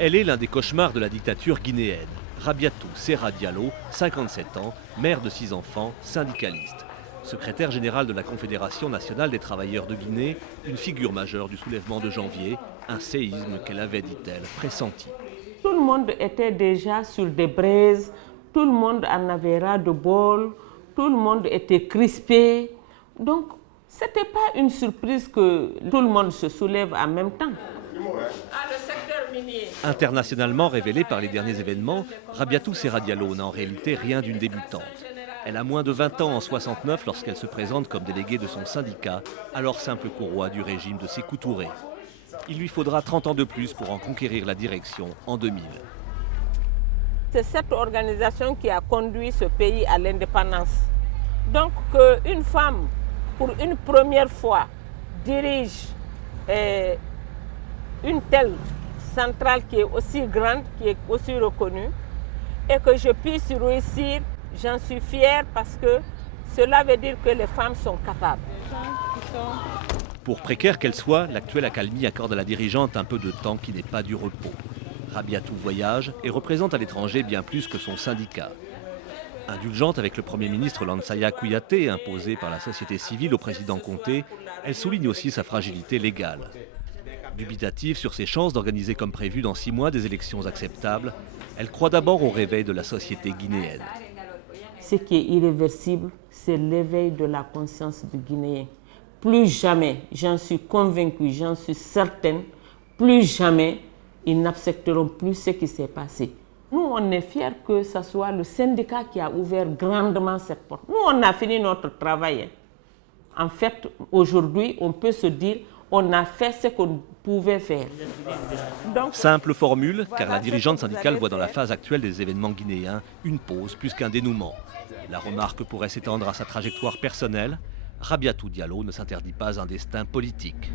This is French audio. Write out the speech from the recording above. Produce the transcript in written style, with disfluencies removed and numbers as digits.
Elle est l'un des cauchemars de la dictature guinéenne. Rabiatou Serra Diallo, 57 ans, mère de 6 enfants, syndicaliste. Secrétaire générale de la Confédération nationale des travailleurs de Guinée, une figure majeure du soulèvement de janvier, un séisme qu'elle avait, dit-elle, pressenti. Tout le monde était déjà sur des braises, tout le monde en avait ras de bol, tout le monde était crispé. Donc, ce n'était pas une surprise que tout le monde se soulève en même temps. Internationalement révélée par les derniers événements, Rabiatou Serra Diallo n'a en réalité rien d'une débutante. Elle a moins de 20 ans en 69 lorsqu'elle se présente comme déléguée de son syndicat, alors simple courroie du régime de Sékou Touré. Il lui faudra 30 ans de plus pour en conquérir la direction en 2000. C'est cette organisation qui a conduit ce pays à l'indépendance. Donc qu'une femme, pour une première fois, dirige une telle centrale qui est aussi grande, qui est aussi reconnue, et que je puisse réussir, j'en suis fière parce que cela veut dire que les femmes sont capables. Pour précaire qu'elle soit, l'actuelle accalmie accorde à la dirigeante un peu de temps qui n'est pas du repos. Rabiatou voyage et représente à l'étranger bien plus que son syndicat. Indulgente avec le Premier ministre Lansana Kouyaté, imposé par la société civile au président Conté, elle souligne aussi sa fragilité légale. Dubitative sur ses chances d'organiser comme prévu dans 6 mois des élections acceptables, elle croit d'abord au réveil de la société guinéenne. Ce qui est irréversible, c'est l'éveil de la conscience du Guinéen. Plus jamais, j'en suis convaincue, j'en suis certaine, plus jamais ils n'accepteront plus ce qui s'est passé. Nous, on est fiers que ce soit le syndicat qui a ouvert grandement cette porte. Nous, on a fini notre travail. En fait, aujourd'hui, on peut se dire on a fait ce qu'on pouvait faire. Donc, simple formule, car la dirigeante syndicale voit dans la phase actuelle des événements guinéens une pause plus qu'un dénouement. La remarque pourrait s'étendre à sa trajectoire personnelle. Rabiatou Diallo ne s'interdit pas un destin politique.